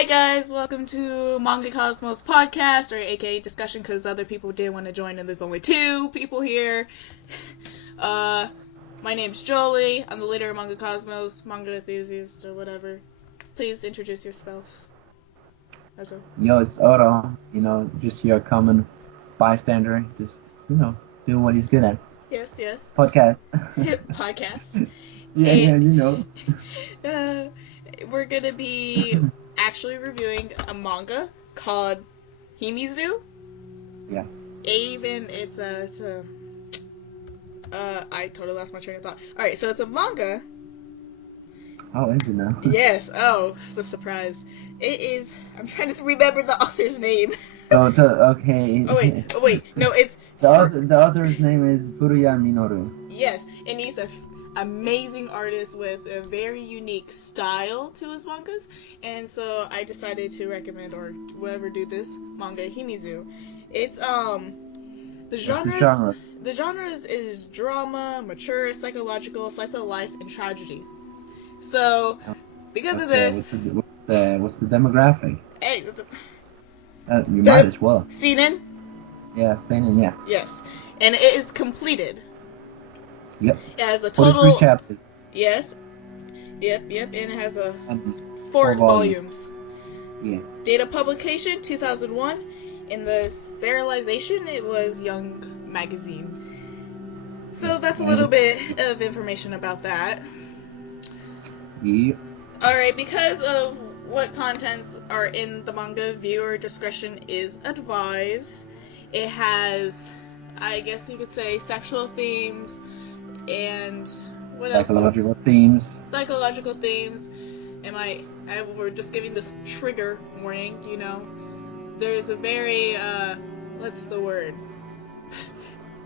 Hi guys, welcome to Manga Cosmos podcast, or aka discussion, because other people didn't want to join and there's only two people here. My name's Jolie, I'm the leader of Manga Cosmos, manga enthusiast, or whatever. Please introduce yourself. Yo, it's Otto. Just your common bystander, just doing what he's good at. Yes. Podcast. Podcast. Yeah. Uh, we're gonna be actually reviewing a manga called Himizu. Yeah. I totally lost my train of thought. Alright, so it's a manga. Oh, is it now? Yes, it's the surprise. It is, I'm trying to remember the author's name. Okay. Oh wait, no, it's... The author's name is Furuya Minoru. Yes, and he's an amazing artist with a very unique style to his mangas, and so I decided to recommend, or whatever, do this manga, Himizu. It's, the genres is drama, mature, psychological, slice of life, and tragedy. So, because of this... What's the demographic? Hey, you might as well. Seinen? Yeah, Seinen, yeah. Yes. And it is completed. Yep. It has a total... 43 chapters. Yes. Yep. And it has And 4 volumes. Yeah. Date of publication, 2001. In the serialization, it was Young Magazine. So that's a little bit of information about that. Yep. Alright, because of what contents are in the manga, viewer discretion is advised. It has, I guess you could say, sexual themes and what else? Psychological themes. Psychological themes. We're just giving this trigger warning, There's a very, what's the word?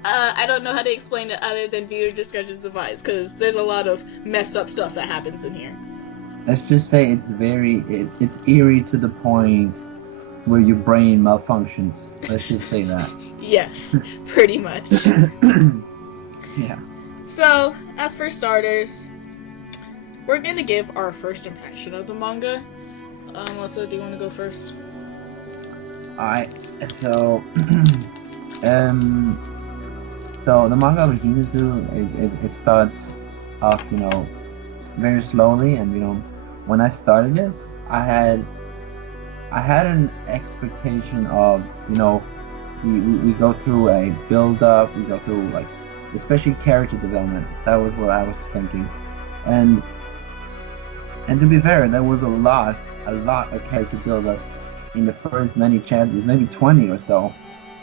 I don't know how to explain it other than viewer discretion's advised, because there's a lot of messed up stuff that happens in here. Let's just say it's eerie to the point where your brain malfunctions. Let's just say that. Yes, pretty much. Yeah. So, as for starters, we're gonna give our first impression of the manga. Otto, do you want to go first? Alright, so so the manga of Himizu, it starts off, very slowly, and when I started this, I had an expectation of, we go through a build up, we go through especially character development. That was what I was thinking, and to be fair, there was a lot of character build up in the first many chapters, maybe 20 or so.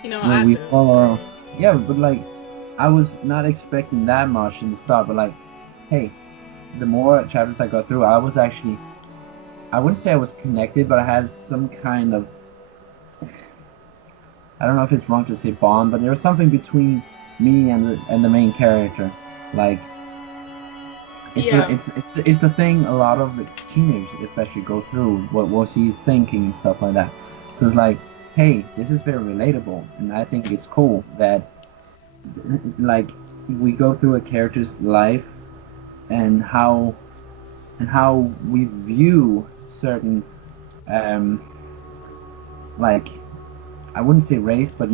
Where we follow, yeah, but I was not expecting that much in the start, but hey, the more chapters I got through, I was actually, I wouldn't say I was connected, but I had some kind of, I don't know if it's wrong to say bond, but there was something between me and the main character. It's a thing a lot of the teenagers especially go through. What was he thinking and stuff like that. So it's hey, this is very relatable, and I think it's cool that we go through a character's life and how we view certain I wouldn't say race, but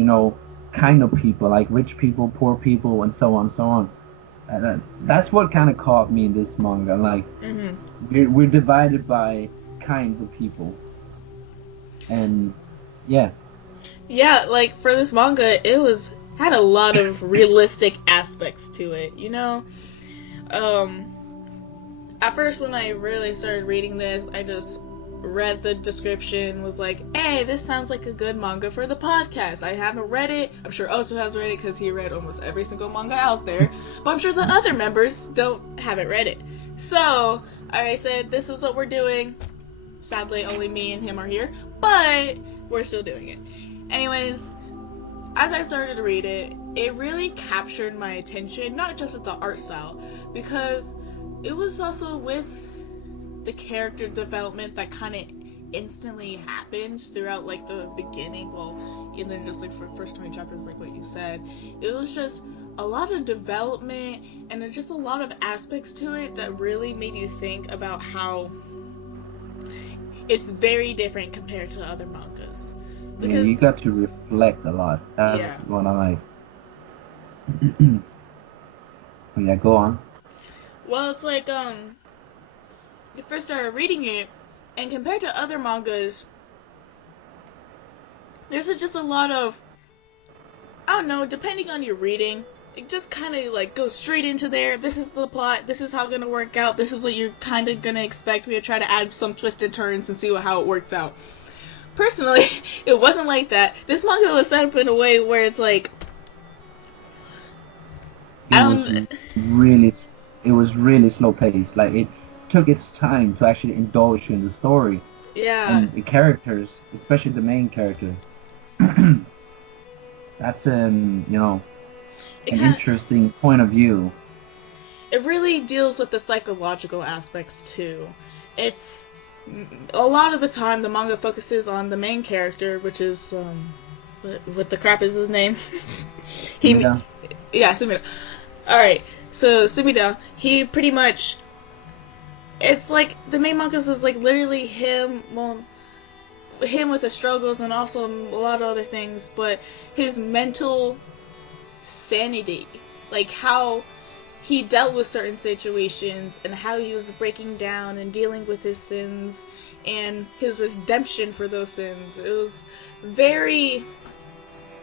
kind of people, like rich people, poor people, and so on. That's what kind of caught me in this manga. We're divided by kinds of people, and yeah, for this manga, it had a lot of realistic aspects to it. At first, when I really started reading this, I just read the description, was like, hey, this sounds like a good manga for the podcast. I haven't read it. I'm sure Otto has read it because he read almost every single manga out there, but I'm sure the other members haven't read it. So I said, this is what we're doing. Sadly, only me and him are here, but we're still doing it. Anyways, as I started to read it, it really captured my attention, not just with the art style, because it was also with the character development that kind of instantly happens throughout the beginning, and then just for the first 20 chapters, like what you said. It was just a lot of development, and there's just a lot of aspects to it that really made you think about how it's very different compared to other mangas. Yeah, you got to reflect a lot. That's what I like. Yeah, go on. Well, it's like you first started reading it, and compared to other mangas, there's just a lot of, I don't know, depending on your reading, it just kind of like goes straight into there. This is the plot. This is how it's gonna work out. This is what you're kind of gonna expect. We're gonna try to add some twisted turns and see how it works out. Personally, it wasn't like that. This manga was set up in a way where it's like, it was really slow paced. Like it took its time to actually indulge in the story. Yeah. And the characters, especially the main character. That's interesting point of view. It really deals with the psychological aspects too. It's a lot of the time the manga focuses on the main character, which is what the crap is his name? Sumida. Yeah, Sumida. Alright, so Sumida, he pretty much, it's like the main manga is like literally him with the struggles and also a lot of other things, but his mental sanity, like how he dealt with certain situations and how he was breaking down and dealing with his sins and his redemption for those sins. It was very...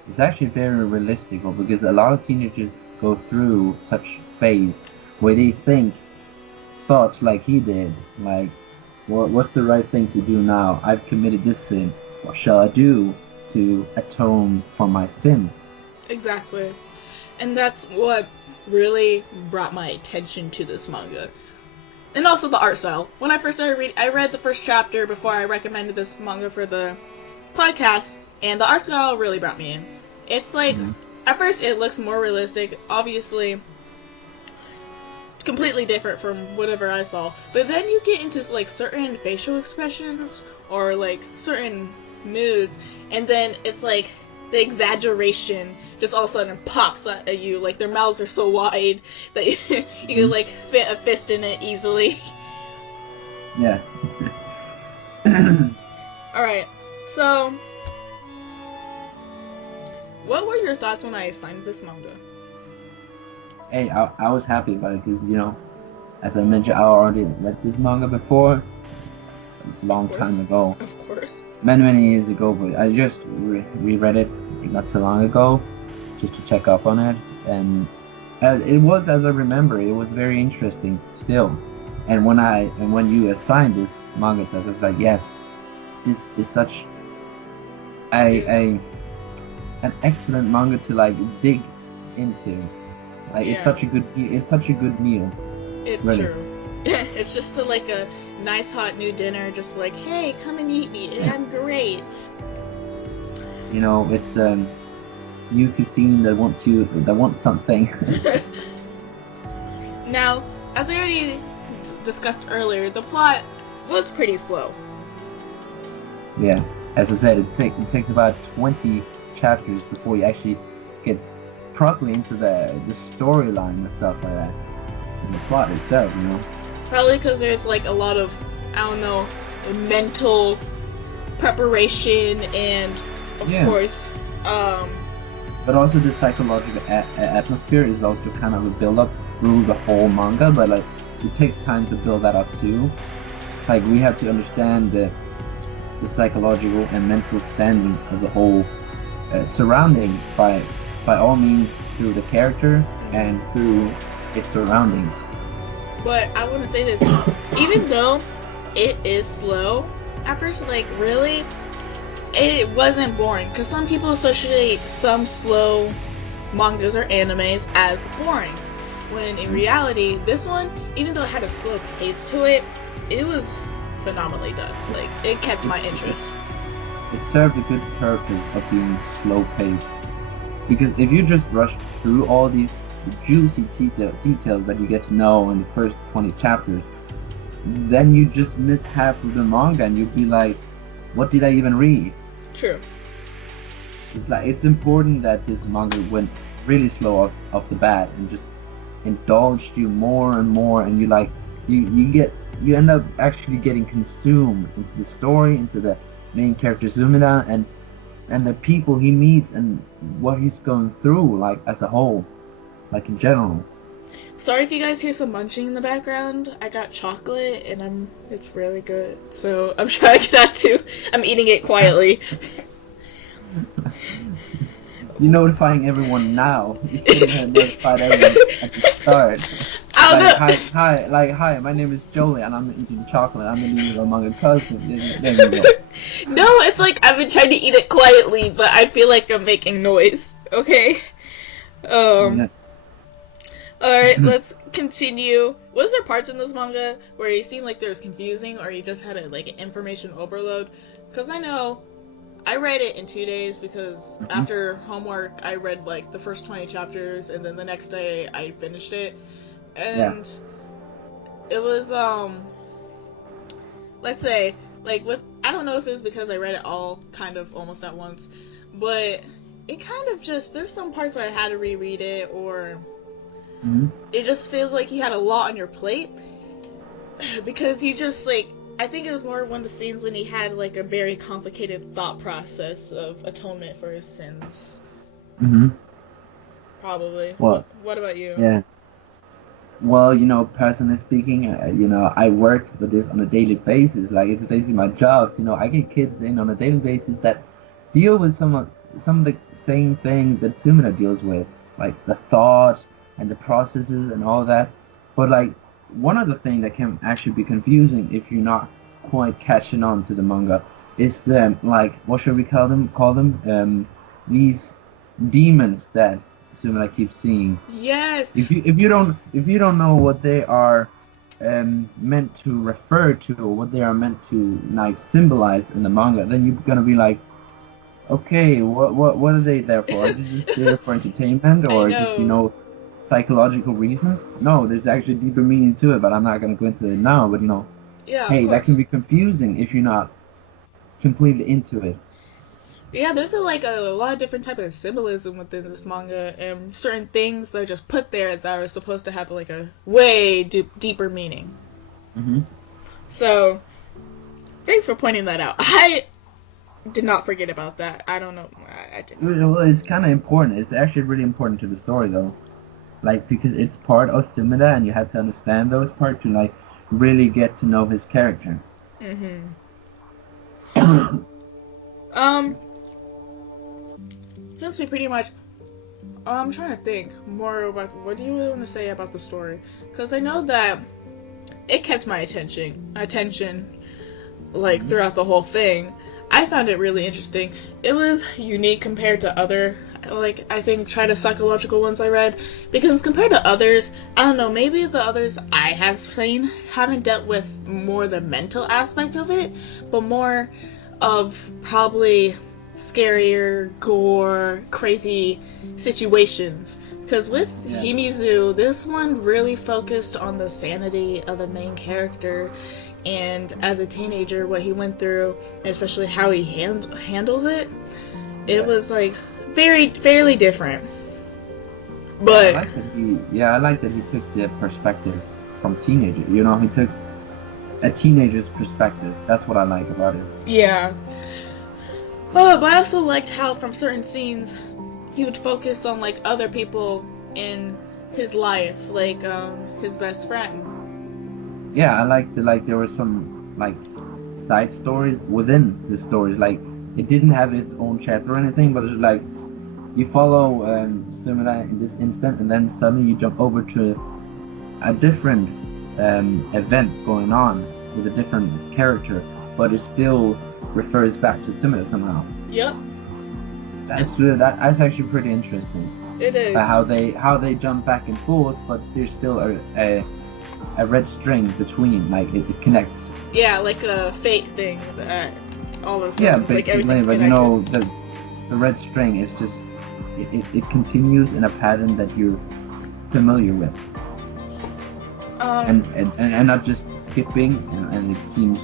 It's actually very realistic because a lot of teenagers go through such phase where they think thoughts like he did, like, what's the right thing to do now? I've committed this sin. What shall I do to atone for my sins? Exactly. And that's what really brought my attention to this manga. And also the art style. When I first started reading, I read the first chapter before I recommended this manga for the podcast, and the art style really brought me in. It's like, at first it looks more realistic, obviously completely different from whatever I saw, but then you get into like certain facial expressions or like certain moods, and then it's like the exaggeration just all of a sudden pops at you, like their mouths are so wide that you can like fit a fist in it easily. Yeah. Alright, so what were your thoughts when I assigned this manga? Hey, I was happy about it because, as I mentioned, I already read this manga before, a long time ago. Of course. Many years ago, but I just reread it not too long ago, just to check up on it, and it was, as I remember, it was very interesting still. And when you assigned this manga to us, I was like, yes, this is such an excellent manga to like dig into. Like it's such a good meal. It's really. True. It's just like a nice hot new dinner, just like, hey, come and eat me. I'm great. It's new cuisine that wants something. Now, as I already discussed earlier, the plot was pretty slow. Yeah, as I said, it takes about 20 chapters before you actually get properly into the storyline and stuff like that, and the plot itself. Probably because there's like a lot of, I don't know, mental preparation and, of course, but also the psychological atmosphere is also kind of a build-up through the whole manga, but like it takes time to build that up too. Like we have to understand the psychological and mental standing of the whole surrounding by all means through the character and through its surroundings. But I want to say this, even though it is slow, at first, like, really, it wasn't boring, because some people associate some slow mangas or animes as boring, when in reality, this one, even though it had a slow pace to it, it was phenomenally done. Like, it kept my interest. It served a good purpose of being slow paced, because if you just rush through all these juicy details that you get to know in the first 20 chapters, then you just miss half of the manga and you'd be like, what did I even read? True. It's important that this manga went really slow off the bat and just indulged you more and more, and you like you end up actually getting consumed into the story, into the main character Sumida, and the people he meets and what he's going through, like as a whole, like in general. Sorry if you guys hear some munching in the background. I got chocolate and it's really good. So I'm trying to get that too. I'm eating it quietly. You're notifying everyone now. You should have notified everyone at the start. Hi, my name is Jolie and I'm eating chocolate. I'm gonna eat it among a cousin. There you go. No, it's like I've been trying to eat it quietly, but I feel like I'm making noise. Okay? Yeah. Alright, let's continue. Was there parts in this manga where you seemed like there was confusing or you just had an information overload? Because I know I read it in 2 days because after homework I read like the first 20 chapters and then the next day I finished it. And it was, let's say, like with, I don't know if it was because I read it all kind of almost at once, but it kind of just, there's some parts where I had to reread it or it just feels like he had a lot on your plate because he just like, I think it was more one of the scenes when he had like a very complicated thought process of atonement for his sins. Probably. Well, what about you? Yeah. Well, personally speaking, I work with this on a daily basis. Like, it's basically my job. I get kids in on a daily basis that deal with some of the same things that Sumida deals with, like the thought and the processes and all that. But like, one of the things that can actually be confusing if you're not quite catching on to the manga is the, like, what should we call them? These demons that Sumida keeps seeing. Yes. If you don't know what they are meant to refer to or what they are meant to like symbolize in the manga, then you're gonna be like, okay, what are they there for? Are they just there for entertainment or just psychological reasons? No, there's actually deeper meaning to it, but I'm not gonna go into it now. But hey, that can be confusing if you're not completely into it. Yeah, there's a lot of different type of symbolism within this manga, and certain things that are just put there that are supposed to have like a way deeper meaning. So, thanks for pointing that out. I did not forget about that. I don't know. I didn't. Well, it's kind of important. It's actually really important to the story, though. Like, because it's part of Sumida, and you have to understand those parts to like really get to know his character. Since we pretty much, I'm trying to think more about what do you really want to say about the story, because I know that it kept my attention like throughout the whole thing. I found it really interesting. It was unique compared to other, like, I think try to psychological ones I read, because compared to others, I don't know, maybe the others I have seen haven't dealt with more the mental aspect of it, but more of probably scarier, gore, crazy situations. Because with Himizu, this one really focused on the sanity of the main character and as a teenager what he went through, and especially how he handles it. It was like fairly different. But I like that he took the perspective from teenager. He took a teenager's perspective. That's what I like about it. Yeah. Oh, but I also liked how from certain scenes he would focus on like other people in his life, like his best friend. Yeah, I liked there were some like side stories within the stories. Like, it didn't have its own chapter or anything, but it's like you follow Sumida in this instant, and then suddenly you jump over to a different event going on with a different character, but it still refers back to Sumida somehow. Yep. That's actually pretty interesting. It is. How they jump back and forth, but there's still a red string between, like it connects. Yeah, like a fate thing that all this. Yeah, like everything's but connected. the red string is just it continues in a pattern that you're familiar with. And not just skipping and it seems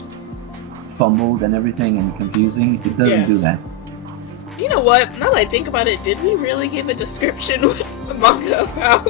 fumbled and everything and confusing. It doesn't do that. You know what? Now that I think about it, did we really give a description what's the manga about?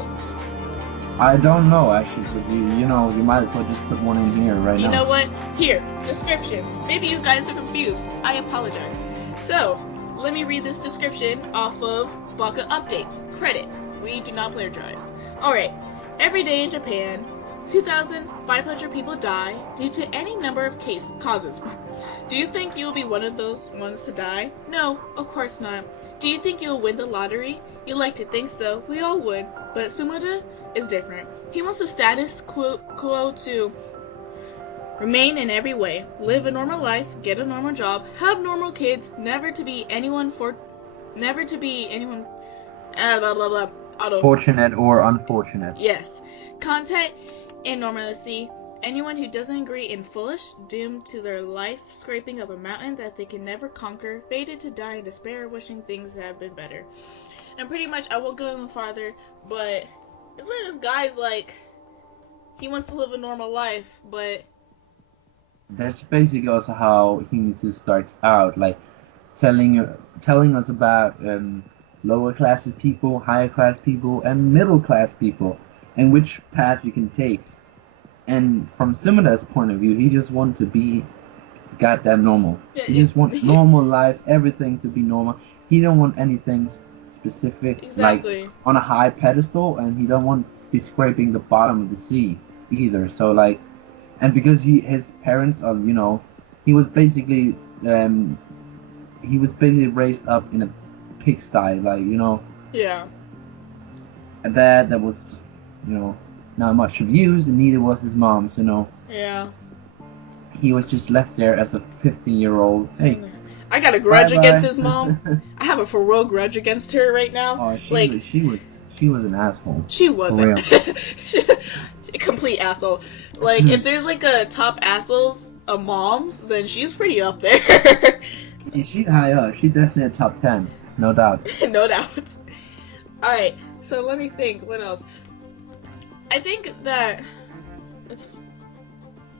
I don't know actually, but you know, you might as well just put one in here right now. You know what? Here, description. Maybe you guys are confused. I apologize. So, let me read this description off of Baka Updates. Credit. We do not plagiarize. Alright. Every day in Japan, 2,500 people die due to any number of causes. Do you think you'll be one of those ones to die? No, of course not. Do you think you'll win the lottery? You like to think so. We all would. But Sumada is different. He wants the status quo to remain in every way. Live a normal life, get a normal job, have normal kids, never to be anyone blah blah blah. Fortunate or unfortunate. Yes. Content and normalcy. Anyone who doesn't agree in foolish, doomed to their life scraping up a mountain that they can never conquer, fated to die in despair, wishing things had been better. And pretty much, I won't go any farther, but it's where this guy's like, he wants to live a normal life, but That's basically also how Himizu starts out, like telling us about lower class people, higher class people, and middle class people, and which path you can take. And from Sumada's point of view, he just wants to be goddamn normal. He just wants normal life, everything to be normal. He don't want anything specific, exactly, like on a high pedestal, and he don't want to be scraping the bottom of the sea either. So like, and because his parents are, you know, he was basically raised up in a pigsty, like, you know. Yeah. A dad that was, you know, not much abused, and neither was his mom, you know. Yeah. He was just left there as a 15-year-old. Hey, I got a grudge bye-bye. against his mom. I have a for real grudge against her right now. Oh, she was an asshole. She wasn't. A complete asshole. Like, if there's like a top assholes of moms, then she's pretty up there. She's high up. She's definitely a top 10, no doubt. No doubt. Alright, so let me think. What else? I think that it's...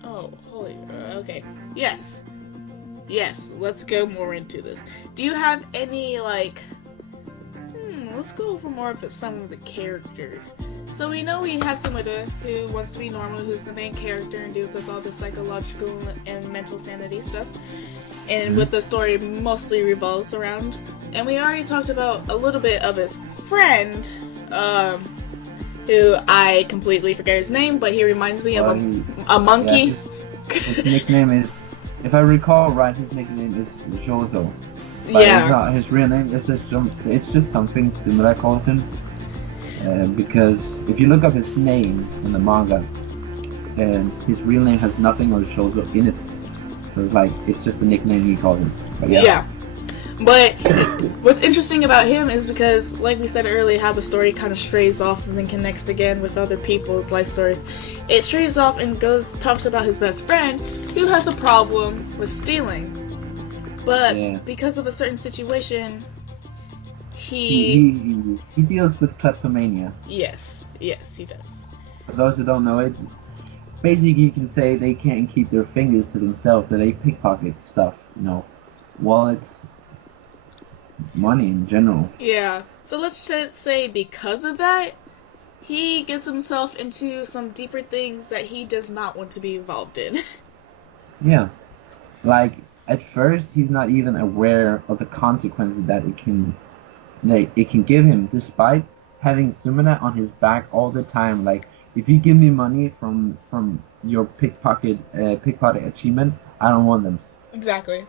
Oh, holy... okay. Yes. Yes, let's go more into this. Do you have any, like... let's go over more of some of the characters. So we know we have Sumada, who wants to be normal, who's the main character and deals with all the psychological and mental sanity stuff. And what the story mostly revolves around. And we already talked about a little bit of his friend, who I completely forget his name, but he reminds me of a monkey. Yeah, his nickname is, if I recall right, his nickname is Jozo. But Yeah. it's not his real name. It's just something Sumada calls him. Because if you look up his name in the manga, his real name has nothing of Jozo in it. So it's like, it's just a nickname he calls him. But yeah. But what's interesting about him is because, like we said earlier, how the story kind of strays off and then connects again with other people's life stories. It strays off and talks about his best friend who has a problem with stealing. But because of a certain situation, he deals with kleptomania. Yes, he does. For those who don't know it, basically you can say they can't keep their fingers to themselves, that they pickpocket stuff, you know, wallets, money in general. Yeah, so let's just say because of that, he gets himself into some deeper things that he does not want to be involved in. Yeah, like at first he's not even aware of the consequences that it can give him, despite having Sumada on his back all the time. Like, if you give me money from your pickpocket achievements, I don't want them. Exactly.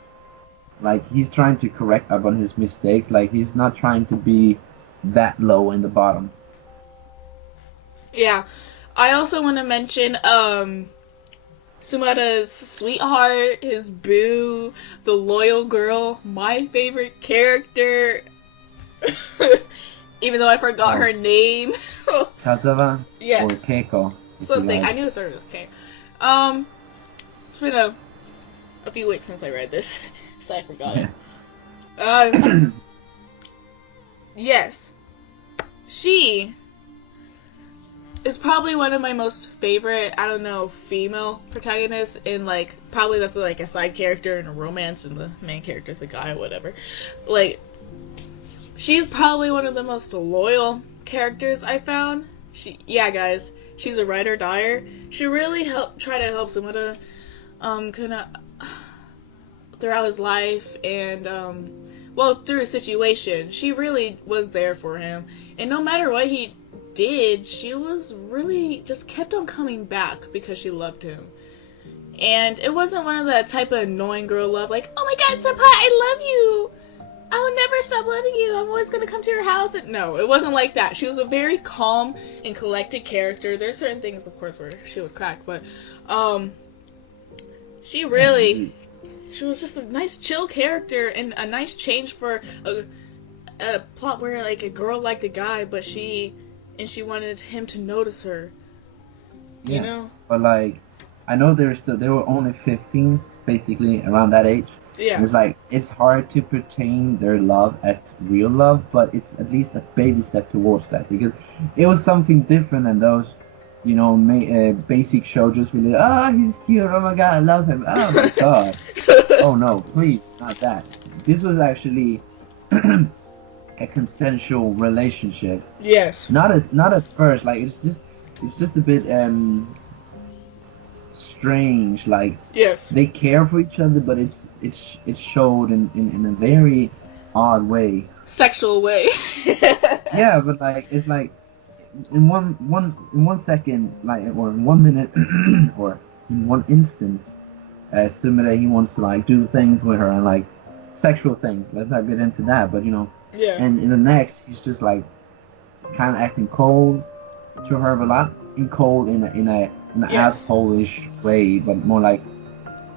Like, he's trying to correct up on his mistakes. Like, he's not trying to be that low in the bottom. Yeah. I also want to mention Sumada's sweetheart, his boo, the loyal girl, my favorite character. Even though I forgot her name. Kazawa? Yes. Or Keiko? Something. I knew it started with K. It's been a few weeks since I read this, so I forgot it. Yes. She is probably one of my most favorite, I don't know, female protagonists in, like, probably that's like a side character in a romance and the main character's a guy or whatever. Like, she's probably one of the most loyal characters I found. Yeah, guys, she's a ride or dyer. She really try to help Sumida, kind of throughout his life and through his situation. She really was there for him, and no matter what he did, she was really just kept on coming back because she loved him. And it wasn't one of that type of annoying girl love, like, oh my god, senpai, I love you, I will never stop loving you, I'm always gonna come to your house. And no, it wasn't like that. She was a very calm and collected character. There's certain things, of course, where she would crack, but she was just a nice chill character and a nice change for a plot where like a girl liked a guy, but she wanted him to notice her. Yeah. You know? But like, I know they were only 15, basically around that age. Yeah. It's like, it's hard to pertain their love as real love, but it's at least a baby step towards that, because it was something different than those, you know, basic shoujos really, he's cute, oh my god, I love him, oh my god. Oh no, please, not that. This was actually a consensual relationship. Yes. Not at first, like, it's just a bit strange, like, yes, they care for each other, but it's showed in a very odd way, sexual way. Yeah, but like, it's like in one second, like, or in 1 minute or in one instance, Sumire, he wants to like do things with her and like sexual things, let's not get into that, but you know, yeah, and in the next he's just like kind of acting cold to her, but not cold in an yes, asshole-ish way, but more like,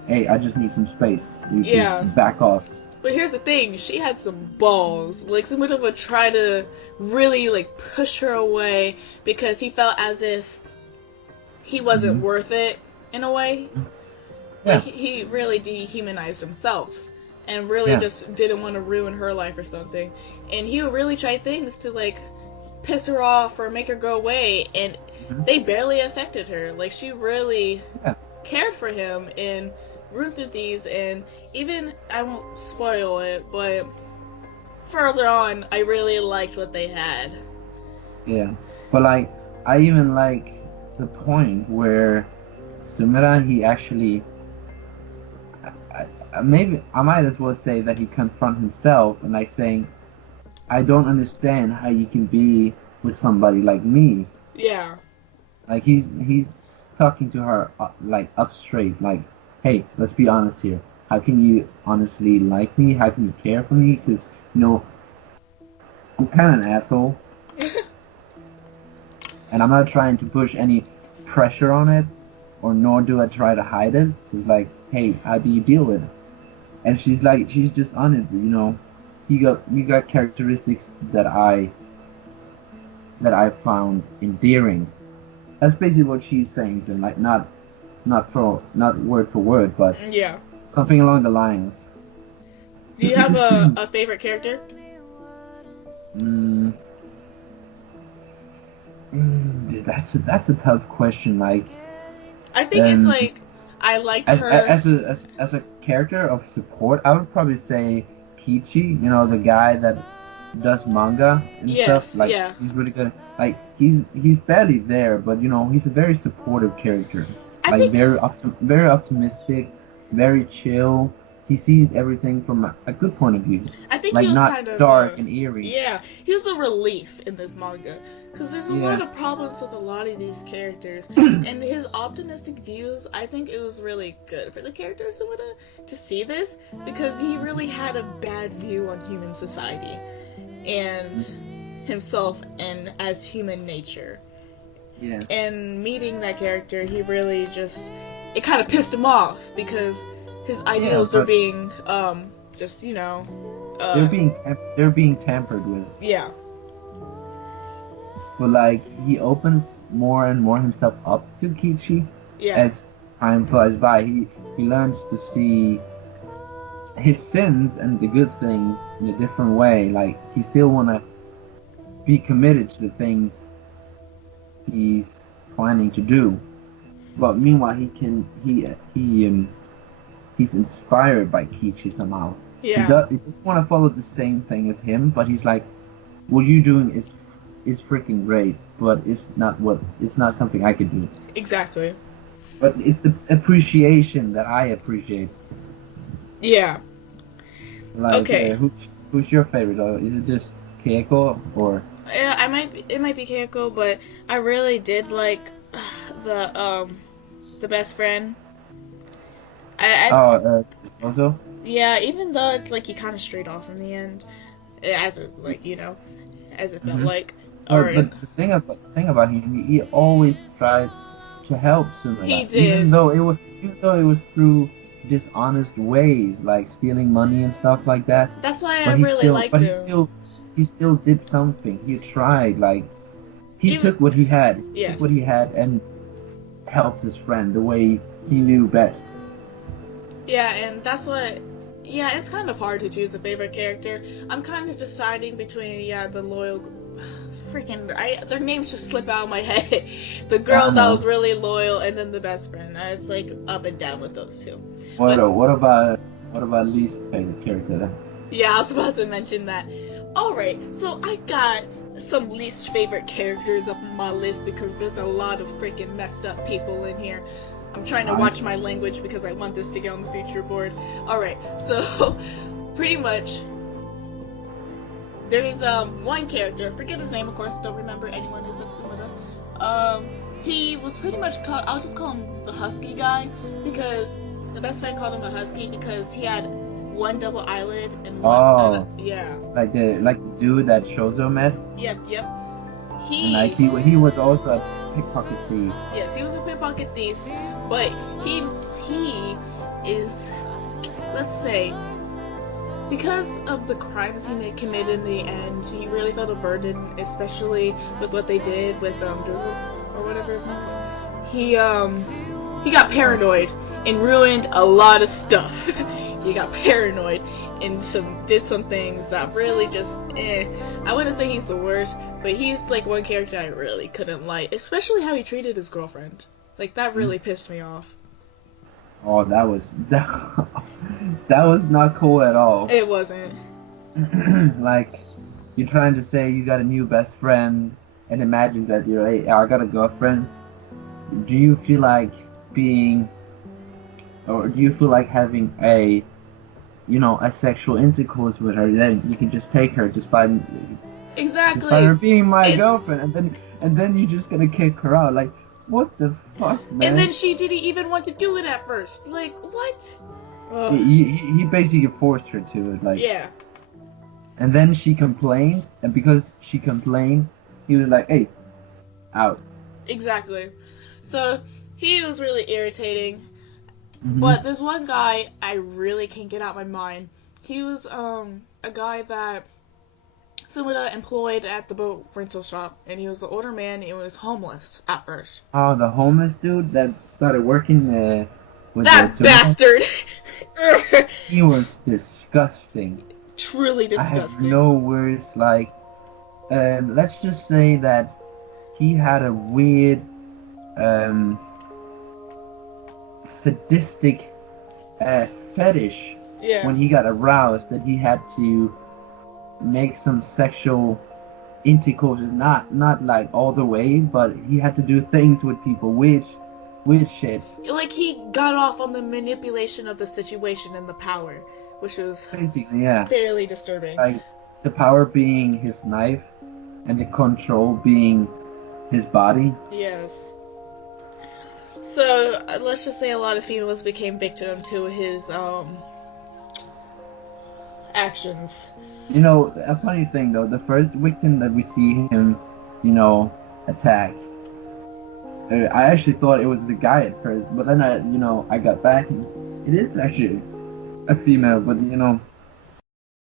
hey, I just need some space. Yeah. Back off. But here's the thing, she had some balls. Like, Sumida would try to really, like, push her away because he felt as if he wasn't worth it, in a way. Yeah. Like, he really dehumanized himself and really just didn't want to ruin her life or something. And he would really try things to, like, piss her off or make her go away, and they barely affected her. Like, she really cared for him and rooted through these, and even, I won't spoil it, but further on, I really liked what they had. Yeah, but like, I even like the point where Sumira, he actually, maybe I might as well say that he confronted himself and like saying, I don't understand how you can be with somebody like me. Yeah. Like, he's talking to her like up straight, like, hey, let's be honest here. How can you honestly like me? How can you care for me? Because, you know, I'm kind of an asshole. And I'm not trying to push any pressure on it, or nor do I try to hide it. It's like, hey, how do you deal with it? And she's like, she's just honest, you know. You got characteristics that I found endearing. That's basically what she's saying to him, like, not word for word, but yeah, something along the lines. Do you have a favorite character? That's a tough question. Like, I think it's like, I liked her as a character of support. I would probably say Kichi. You know, the guy that does manga and stuff. Like, he's really good. Like, he's barely there, but you know, he's a very supportive character. Like, very optimistic, very chill. He sees everything from a good point of view. I think like, he was not kind of dark and eerie. Yeah, he was a relief in this manga because there's a lot of problems with a lot of these characters, and his optimistic views. I think it was really good for the characters to see this, because he really had a bad view on human society and himself and as human nature. Yeah. And meeting that character, he really just, it kind of pissed him off because his ideals are being, just, you know, they're being tampered with. Yeah. But like, he opens more and more himself up to Kichi. Yeah. As time flies by, he learns to see his sins and the good things in a different way. Like, he still wanna be committed to the things he's planning to do, but meanwhile he's inspired by Kichi somehow. Yeah. He doesn't want to follow the same thing as him, but he's like, what you're doing is freaking great, but it's not something I could do. Exactly. But it's the appreciation that I appreciate. Yeah. Like, Okay. who's your favorite? Is it just Keiko or? Yeah, it might be Keiko, but I really did like the best friend. Also? Yeah, even though it's like he kind of strayed off in the end, as it like as it felt Mm-hmm. like. All right. But the thing about him, he always tried to help He Sumida, did. even though it was through dishonest ways, like stealing money and stuff like that. That's why I really liked him. He still did something. He tried, like he Even took what he had, yes. and helped his friend the way he knew best. Yeah, and that's what. Yeah, it's kind of hard to choose a favorite character. I'm kind of deciding between the loyal. Their names just slip out of my head. The girl that was really loyal, and then the best friend. It's like up and down with those two. What about least favorite character then? Yeah, I was about to mention that. Alright, so I got some least favorite characters up on my list because there's a lot of freaking messed up people in here. I'm trying to watch my language because I want this to get on the future board. Alright, so pretty much there's one character, forget his name of course, don't remember anyone who's a Sumida. He was pretty much called, I'll just call him the husky guy because the best friend called him a husky because he had one double eyelid and one yeah. Like the dude that Shozo met? Yep. And like he was also a pickpocket thief. Yes, he was a pickpocket thief, but he is, let's say, because of the crimes he committed in the end, he really felt a burden, especially with what they did with Drizzle or whatever his name is. He got paranoid and ruined a lot of stuff. He got paranoid and did some things that really just I wouldn't say he's the worst, but he's like one character I really couldn't like, especially how he treated his girlfriend. Like that really pissed me off. Oh, that was not cool at all. It wasn't. Like, you're trying to say you got a new best friend, and imagine that I got a girlfriend. Do you feel like having a sexual intercourse with her? Then you can just take her just by her being my girlfriend, and then you're just gonna kick her out. Like, what the fuck, man? And then she didn't even want to do it at first. Like, what? He basically forced her to it, like. Yeah. And then she complained, and because she complained, he was like, "Hey, out." Exactly. So he was really irritating. Mm-hmm. But there's one guy I really can't get out my mind. He was a guy that Sumida employed at the boat rental shop, and he was an older man. And he was homeless at first. Oh, the homeless dude that started working with that bastard. He was disgusting. Truly disgusting. I have no words. Like, let's just say that he had a weird, sadistic fetish. Yes. When he got aroused, that he had to make some sexual intercourses, not like all the way, but he had to do things with people, weird shit. Like, he got off on the manipulation of the situation and the power, which was basically, yeah, fairly disturbing. Like, the power being his knife, and the control being his body. Yes. So, let's just say a lot of females became victim to his, actions. You know, a funny thing though, the first victim that we see him, attack, I actually thought it was the guy at first, but then I got back and it is actually a female, but